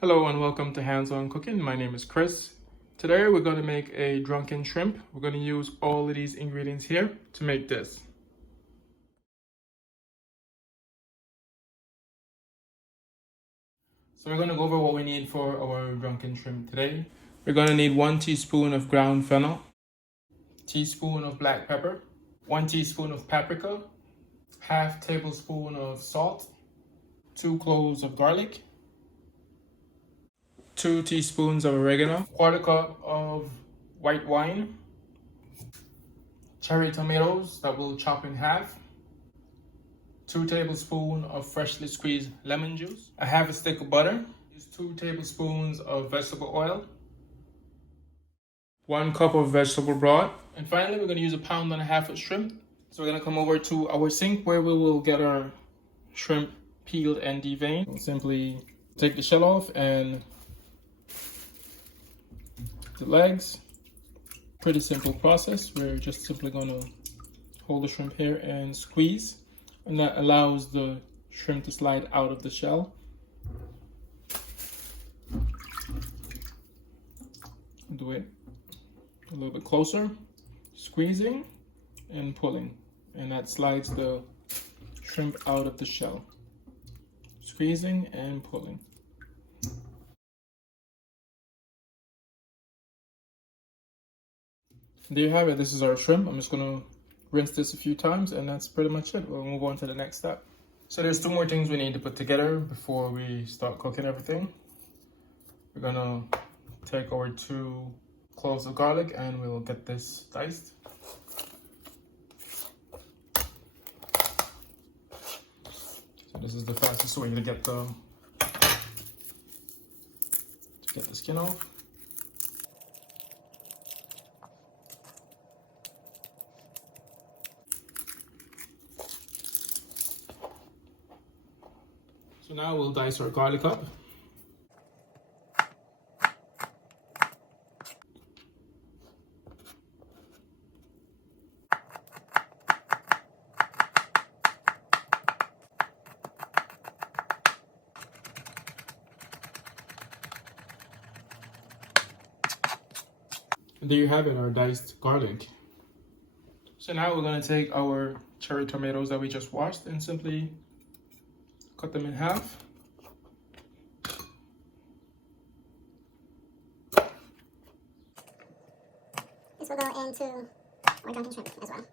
Hello and welcome to Hands-On Cooking. My name is Chris. Today we're going to make a drunken shrimp. We're going to use all of these ingredients here to make this. So we're going to go over what we need for our drunken shrimp today. We're going to need 1 teaspoon of ground fennel, teaspoon of black pepper, 1 teaspoon of paprika, half tablespoon of salt, 2 cloves of garlic, 2 teaspoons of oregano, 1/4 cup of white wine, cherry tomatoes that we'll chop in half, 2 tablespoons of freshly squeezed lemon juice, a half a stick of butter, 2 tablespoons of vegetable oil, 1 cup of vegetable broth, and finally we're going to use 1.5 pounds of shrimp. So we're going to come over to our sink where we will get our shrimp peeled and deveined. We'll simply take the shell off and the legs. Pretty simple process. We're just simply going to hold the shrimp here and squeeze, and that allows the shrimp to slide out of the shell. Do it a little bit closer, squeezing and pulling, and that slides the shrimp out of the shell. Squeezing and pulling. There you have it. This is our shrimp. I'm just going to rinse this a few times, and that's pretty much it. We'll move on to the next step. So there's 2 more things we need to put together before we start cooking everything. We're going to take our 2 cloves of garlic and we'll get this diced. So this is the fastest way to get the skin off. So now we'll dice our garlic up. And there you have it, our diced garlic. So now we're going to take our cherry tomatoes that we just washed and simply cut them in half. This will go into our drunken shrimp as well.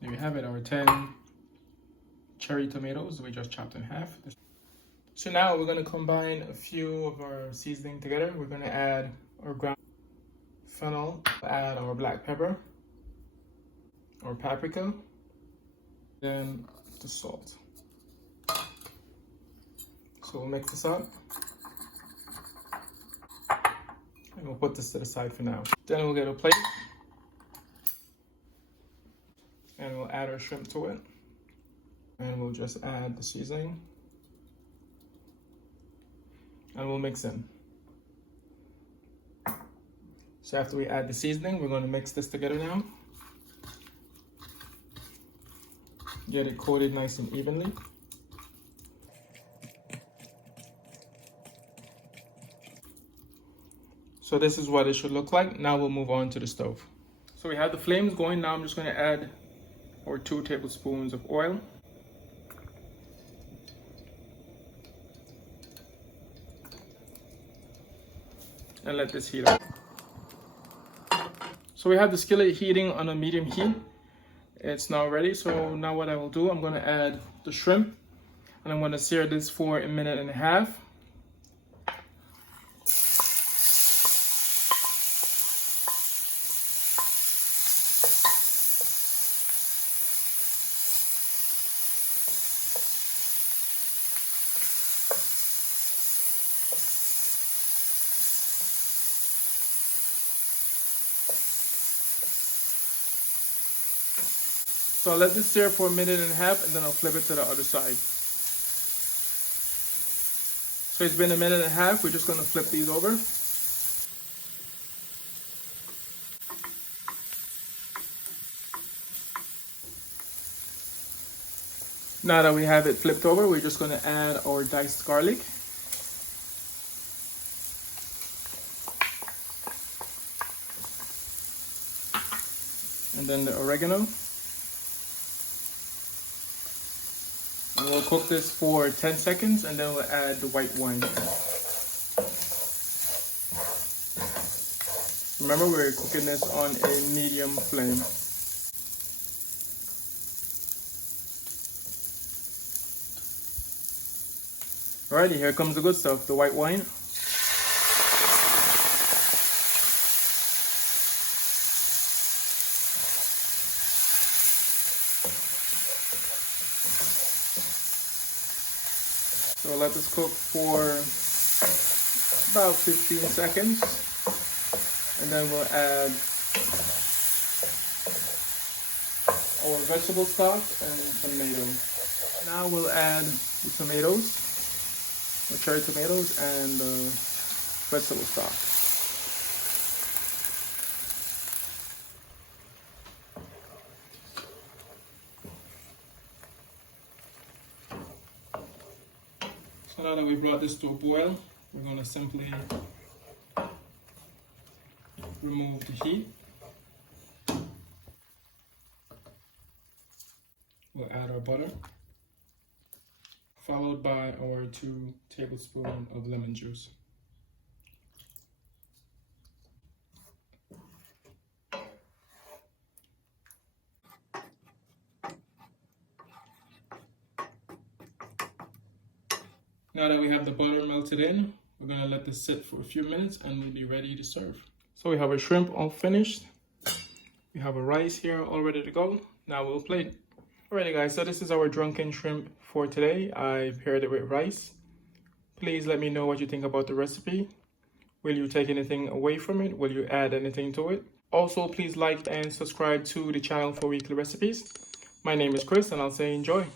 There you have it, our 10 cherry tomatoes we just chopped in half. So now we're going to combine a few of our seasoning together. We're going to add our ground fennel, add our black pepper, our paprika, then the salt. So we'll mix this up and we'll put this to the side for now. Then we'll get a plate and we'll add our shrimp to it, and we'll just add the seasoning and we'll mix in. So after we add the seasoning, we're going to mix this together now. Get it coated nice and evenly. So this is what it should look like. Now we'll move on to the stove. So we have the flames going. Now I'm just going to add our 2 tablespoons of oil. And let this heat up. So we have the skillet heating on a medium heat. It's now ready. So now what I will do, I'm going to add the shrimp and I'm going to sear this for 1.5 minutes. So I'll let this sear for 1.5 minutes and then I'll flip it to the other side. So it's been 1.5 minutes. We're just going to flip these over. Now that we have it flipped over, we're just going to add our diced garlic. And then the oregano. And we'll cook this for 10 seconds and then we'll add the white wine. Remember, we're cooking this on a medium flame. Alrighty, here comes the good stuff, the white wine. So let this cook for about 15 seconds. And then we'll add our vegetable stock and tomatoes. Now we'll add the tomatoes, the cherry tomatoes, and the vegetable stock. So now that we brought this to a boil, we're going to simply remove the heat. We'll add our butter, followed by our 2 tablespoons of lemon juice. Now that we have the butter melted in, we're going to let this sit for a few minutes and we'll be ready to serve. So we have our shrimp all finished. We have our rice here all ready to go. Now we'll plate. Alrighty guys, so this is our drunken shrimp for today. I paired it with rice. Please let me know what you think about the recipe. Will you take anything away from it? Will you add anything to it? Also, please like and subscribe to the channel for weekly recipes. My name is Chris and I'll say enjoy.